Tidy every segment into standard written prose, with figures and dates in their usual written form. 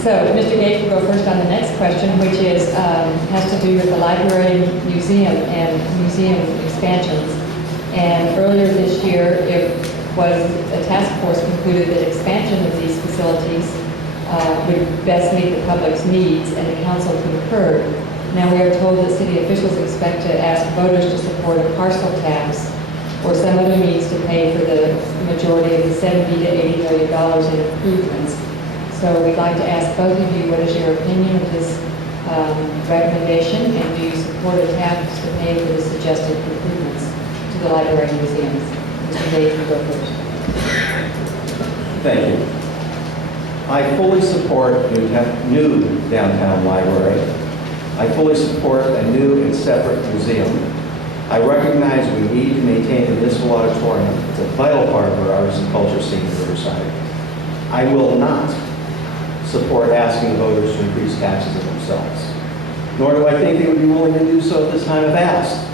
So Mr. Gage will go first on the next question, which is has to do with the library, museum, and museum expansions. And earlier this year, it was a task force concluded that expansion of these facilities would best meet the public's needs, and the council concurred. Now we are told that city officials expect to ask voters to support a parcel tax or some other means to pay for the majority of the $70 to $80 million in improvements. So we'd like to ask both of you, what is your opinion of this recommendation, and do you support a tax to pay for the suggested improvements to the library and museums? Mr. Gage, you go first. Thank you. I fully support new downtown library. I fully support a new and separate museum. I recognize we need to maintain the municipal auditorium. It's a vital part of our arts and culture scene in Riverside. I will not support asking voters to increase taxes of themselves. Nor do I think they would be willing to do so at this time if asked.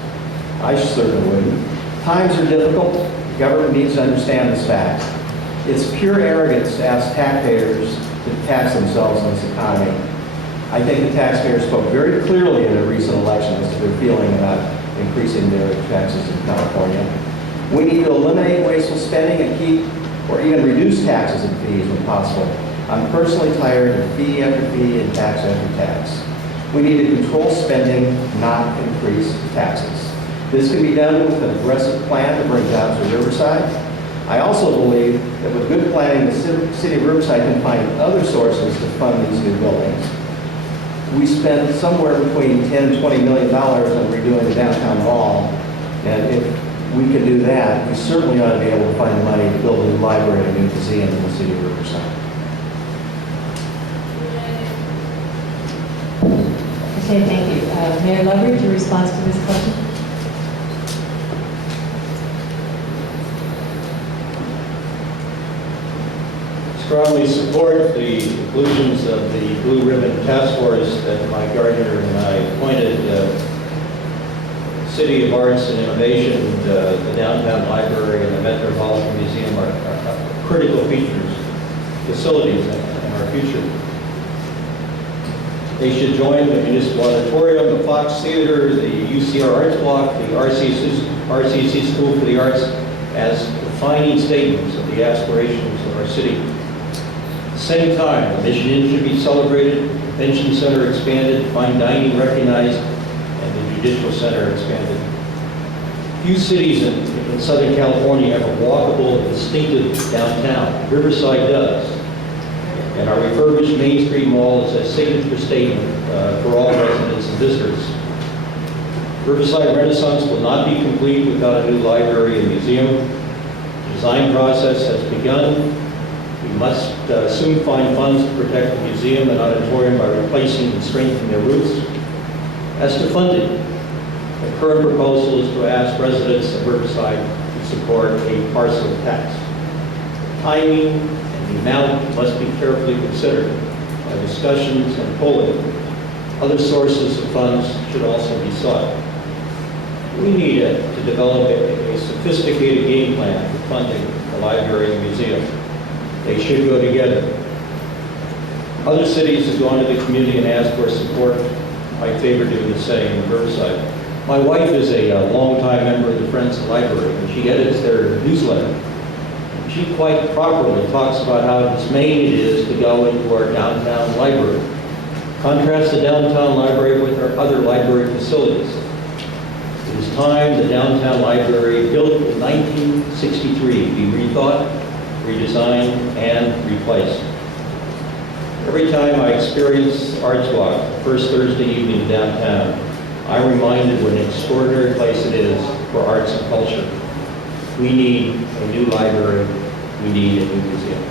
I certainly wouldn't. Times are difficult. The government needs to understand this fact. It's pure arrogance to ask taxpayers to tax themselves in this economy. I think the taxpayers spoke very clearly in a recent election as to their feeling about increasing their taxes in California. We need to eliminate wasteful spending and keep or even reduce taxes and fees when possible. I'm personally tired of fee after fee and tax after tax. We need to control spending, not increase taxes. This can be done with an aggressive plan to bring jobs to Riverside. I also believe that with good planning, the city of Riverside can find other sources to fund these new buildings. We spent somewhere between $10 and $20 million on redoing the downtown mall, and if we can do that, we certainly ought to be able to find the money to build a new library and a new museum in the city of Riverside. Okay, thank you. Mayor Loveridge, your response to this question? Strongly support the conclusions of the Blue Ribbon Task Force that Mike Gardner and I appointed. City of Arts and Innovation, the downtown library, and the Metropolitan Museum are critical features, facilities in our future. They should join the municipal auditorium, the Fox Theater, the UCR Arts Block, the RCC School for the Arts as defining statements of the aspirations of our city. At the same time, the Mission Inn should be celebrated, the Convention Center expanded, fine dining recognized, and the Judicial Center expanded. Few cities in Southern California have a walkable, distinctive downtown. Riverside does. And our refurbished Main Street Mall is a signature statement for all residents and visitors. Riverside Renaissance will not be complete without a new library and museum. The design process has begun. We must soon find funds to protect the museum and auditorium by replacing and strengthening their roofs. As to funding, the current proposal is to ask residents of Riverside to support a parcel tax. Timing and the amount must be carefully considered by discussions and polling. Other sources of funds should also be sought. We need to develop a sophisticated game plan for funding the library and museum. They should go together. Other cities have gone to the community and asked for support. I favor doing the same in Riverside. My wife is a longtime member of the Friends of the Library, and she edits their newsletter. She quite properly talks about how dismaying it is to go into our downtown library. Contrast the downtown library with our other library facilities. It is time the downtown library, built in 1963, be rethought, redesigned, and replaced. Every time I experience Arts Walk, the first Thursday evening downtown, I'm reminded what an extraordinary place it is for arts and culture. We need a new library. We need a new museum.